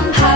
somehow